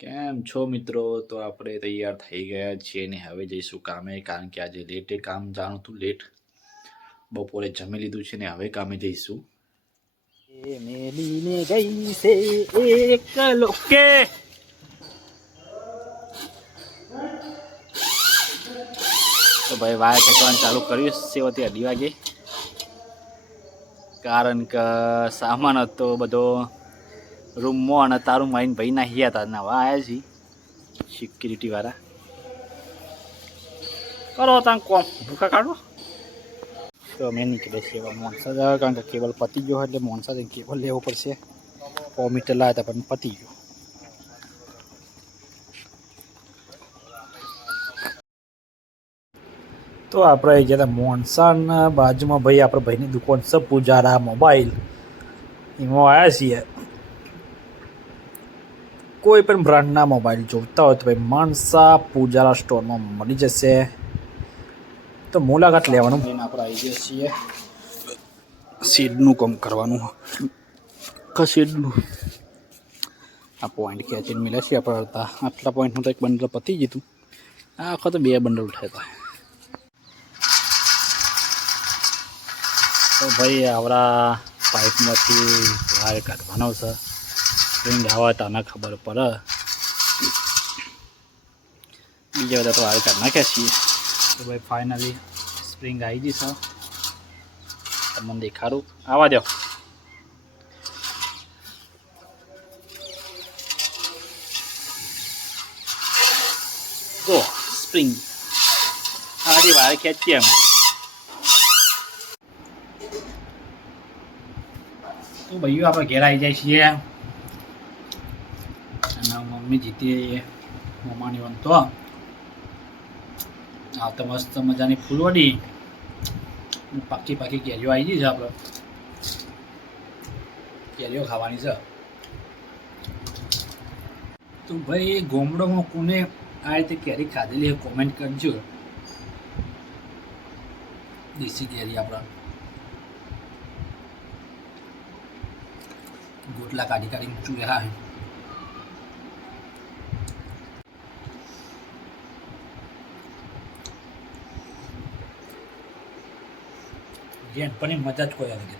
કેમ છો મિત્રો? તો આપણે તૈયાર થઈ ગયા છીએ ને હવે જઈશું કામે, કારણ કે આજે લેટે કામ જાણું તું લેટ બપોરે જમી લીધું છે ને હવે કામે જઈશું. મેલીને ગઈ છે એક લોકે. તો ભાઈ વાય ખેંચવાનું ચાલુ કર્યું સેવતી અઢી વાગે, કારણ કે સામાન હતો બધો રૂમમાં અને તારું માઈને ભાઈ નાહ્યા હતા. નવા આવ્યા છીએ સિક્યુરિટી વાળા. કરો તાંગ કોમ ભૂખા કાઢો. તો અમે નીકળે છીએ હવે મોનસા જવા, કારણ કે કેબલ પતી ગયો એટલે મોનસા જઈને કેબલ લેવો પડશે. 100 મીટર લાવ્યા હતા પણ પતી ગયો. તો આપણે ગયા હતા મોનસાના બાજુમાં ભાઈ આપણા ભાઈની દુકાન છે પૂજારા મોબાઈલ, એમાં આવ્યા છીએ. કોઈ પણ બ્રાન્ડના મોબાઈલ જોઈતા હોય તો ભાઈ માનસા પૂજારા સ્ટોરમાં મળી જશે. તો મુલાકાત લેવાનું. આપણે આવી ગયા છીએ શેડનું કામ કરવાનું. શેડનું આ પોઈન્ટ ખેંચીને મળ્યા છીએ આપણે હતા. આટલા પોઈન્ટનું તો એક બંડલ પતી ગયું. આ વખત 2 બંડલ ઉઠાવ્યા હતા. તો ભાઈ આવડા પાઇપમાંથી વાયર કાઢવાનો છે. સ્પ્રિંગ આવે તો આને ખબર પડે. બીજા બધા તો વાયર કાઢી નાખ્યા છીએ. તો ભાઈ ફાઇનલી સ્પ્રિંગ આવી ગઈ છે. તમને દેખાડું, આવવા દો. તો સ્પ્રિંગ આડી વાયર ખેંચીએ અમે. તો ભાઈઓ આપણે ઘેર આવી જાય છીએ અને મમ્મી જીતી મમ્માની વંતો આ તો મસ્ત મજાની ફૂલવડી પાકી કેરીઓ આવી ગઈ છે. આપણે કેરીઓ ખાવાની છે. તો ભાઈ ગોમડોમાં કોને આ રીતે કેરી ખાધેલી કોમેન્ટ કરજો. દેશી કેરી આપણા ગોટલા કાઢી ચૂહા છે. જેન પણ મજા જ કોઈ આવી.